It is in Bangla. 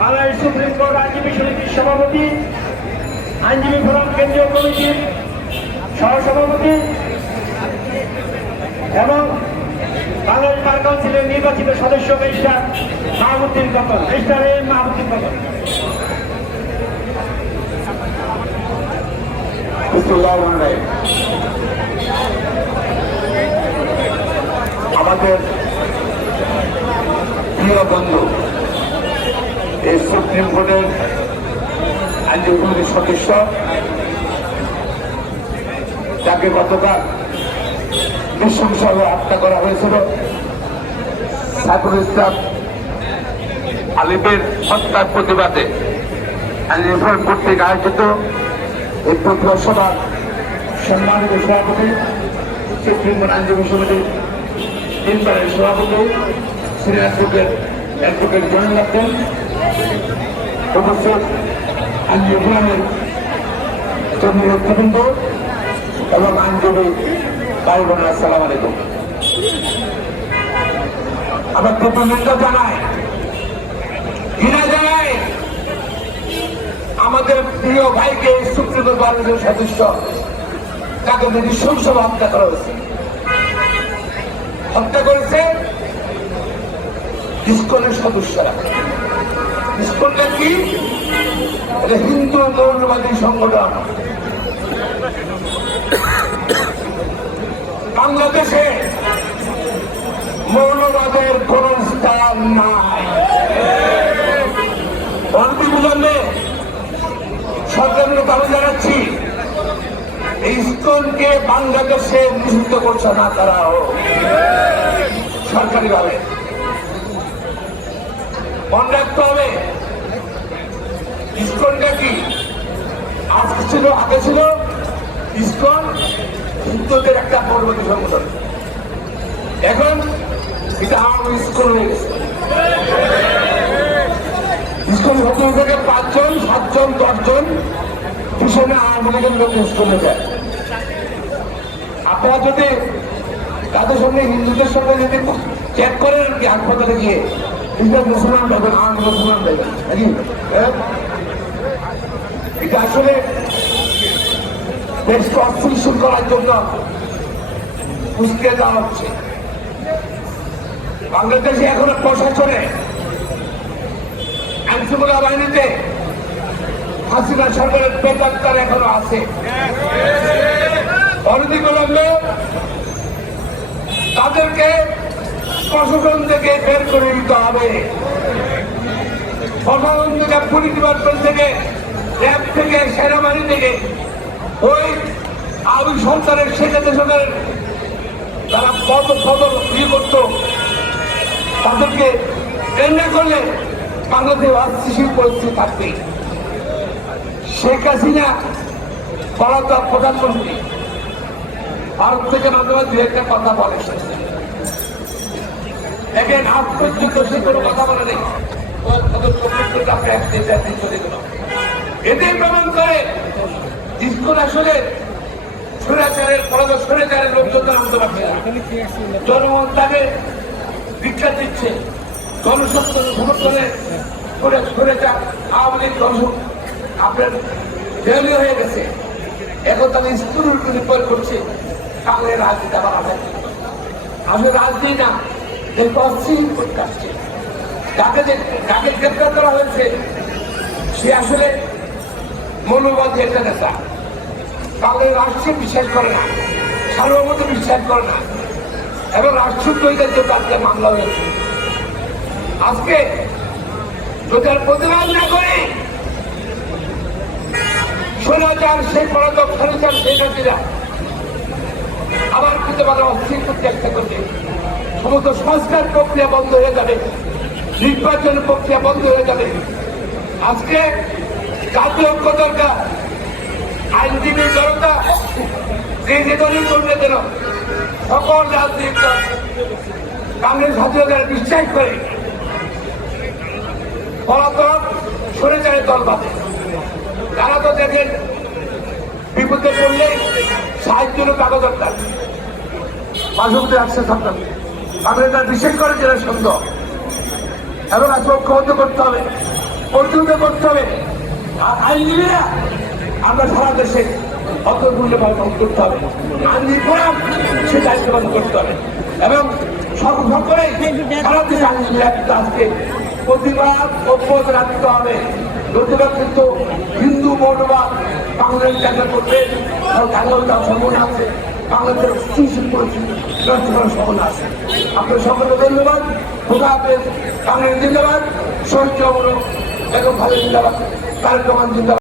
বাংলাদেশ সুপ্রিম কোর্ট আইনজীবী সমিতির সভাপতি, আইনজীবী ফোরাম কেন্দ্রীয় কমিটির সহসভাপতি এবং বাংলাদেশ বার কাউন্সিলের নির্বাচিত সদস্য barrister Mahmuddin Khokon, barrister M Mahmuddin Khokon. আমাদের প্রিয় বন্ধু এই সুপ্রিম কোর্টের আইনজীবী কমিটির সদস্য, যাকে গতকাল নৃশংসভাবে হত্যা করা হয়েছিল, সাইফুল ইসলাম আলিমের হত্যার প্রতিবাদে আইনজীবী ফোরাম কর্তৃক আয়োজিত এই প্রতিবাদ সভার সম্মানিত সভাপতি, সুপ্রিম কোর্ট আইনজীবী সমিতির তিনবারের সভাপতি সিনিয়র অ্যাডভোকেট জয়নুল আবেদিন, উপস্থিত আইনজীবী ফোরামের কর্মী নেতৃবৃন্দ এবং আইনজীবী ভাই বোনেরা, আসসালামু আলাইকুম। আমরা কৃতজ্ঞতা জানাই, ঘৃণা জানাই আমাদের প্রিয় ভাইকে সুপ্রিম কোর্ট বারের সদস্য, তাকে নৃশংসভাবে হত্যা করা হয়েছে। হত্যা করেছে ইসকনের সদস্যরা। ইসকনটা কি? এটা হিন্দু মৌলবাদী সংগঠন। বাংলাদেশে মৌলবাদের কোন স্থান নাই। অনতিবিলম্বে সরকারের দাবি জানাচ্ছি, ইসকনকে বাংলাদেশে নিষিদ্ধ ঘোষণা করা হোক সরকারিভাবে। মনে রাখতে হবে, ইসকনটা কি? আগে ছিল ইসকন হিন্দুদের একটা পরবর্তী সংগঠন, এখন এটা আওয়ামী ইসকন হয়ে গেছে। ইসকন সতেরো থেকে 5 জন 7 জন 10 জন পিছনে আওয়ামী লীগের লোক ইসকনে যায়। আপনারা যদি তাদের সঙ্গে হিন্দুদের সঙ্গে যদি চেক করেন আর কি, হাসপাতালে গিয়ে মুসলমান পাবেন, আওয়ামী মুসলমান পাবেন নাকি? এটা আসলে দেশকে অস্থিতিশীল করার জন্য উস্কে দেওয়া হচ্ছে। বাংলাদেশে এখনো প্রশাসনে, আইনশৃঙ্খলা বাহিনীতে হাসিনা সরকারের বেকার এখনো আছে। অনতিবিলম্বে তাদেরকে প্রশাসন থেকে বের করে দিতে হবে। প্রশাসন থেকে, পুলিশ ডিপার্টমেন্ট থেকে, র্যাব থেকে, সেনাবাহিনী থেকে, ওই আওয়ামী সরকারের শেখাতে সরকারের তারা পদল ইয়ে করত, তাদেরকে কেন্দ্র করলে বাংলাদেশ অস্থিতিশীল পরিস্থিতি থাকবে। শেখ হাসিনা পলাতক প্রধানমন্ত্রী, ভারত থেকে মাঝে মাঝে 2-1টা কথা বলে, এখন আজ পর্যন্ত সে কোনো কথা বলে নেই। এদের প্রমাণ করে ইসকন আসলে স্বৈরাচারের পলাতক স্বৈরাচারের লোকজন আনতে পারছে না। জনগণ তাকে ভিক্ষা দিচ্ছে, জনসমর্থনে স্বৈরাচার আওয়ামী লীগ আপনার ফেলিও হয়ে গেছে। এখন তারা স্কুলের প্রয়োগ করছে, তাহলে রাজনীতি আবার আসলে রাজনীতি না, অস্থির করতে আসছে। যাকে গ্রেপ্তার করা হয়েছে সে আসলে মৌলবাদী একটা নেতা, তাহলে রাষ্ট্রে বিশ্বাস করে না, সার্বভৌমত্বে বিশ্বাস করে না এবং রাষ্ট্রদ্রোহিতার জন্য আজকে মামলা হয়েছে। আজকে যদি আর প্রতিবাদ না করে স্বৈরাচার সেই পলাতক স্বৈরাচার সেই নেতারা আবার কিন্তু মানে অস্থির করতে চেষ্টা করবে, সমস্ত সংস্কার প্রক্রিয়া বন্ধ হয়ে যাবে, নির্বাচন প্রক্রিয়া বন্ধ হয়ে যাবে। আজকে জাতীয় ঐক্য দরকার। আইনজীবী জনতা যে দলই করবে যেন সকল রাজনৈতিক দল কংগ্রেস জাতীয় দল বিশ্বাস করে পলাতক সরেচারের দল বাঁধে। তারা তো দেখেন বিপদে পড়লে সাহায্যের টাকা দরকার, পাশে আসছে সরকার, তাদের এটা বিশেষ করে জেলা সুন্দর এবং আজকে ঐক্যবদ্ধ করতে হবে। প্রতিহত করতে হবে। আর আইনজীবীরা আমরা সারা দেশে অর্থমূল্য পালন করতে হবে, আইনজীবী ফোরাম সে দায়িত্ব পালন করতে হবে এবং সকলে সারা দেশে আইনজীবীরা কিন্তু আজকে প্রতিবাদ অব্যাহত রাখতে হবে। নতুবা কিন্তু হিন্দু মৌলবাদ বাংলাদেশ দেখা করতে সম্ভাবনা আছে, বাংলাদেশের সুশীল পরিস্থিতি নষ্ট করার সম্ভাবনা আছে। আপনার সকলকে ধন্যবাদ। খোদা হাফেজ। বাংলাদেশ জিন্দাবাদ। শহীদ বেগম খালেদা জিন্দাবাদ। তারেক রহমান জিন্দাবাদ।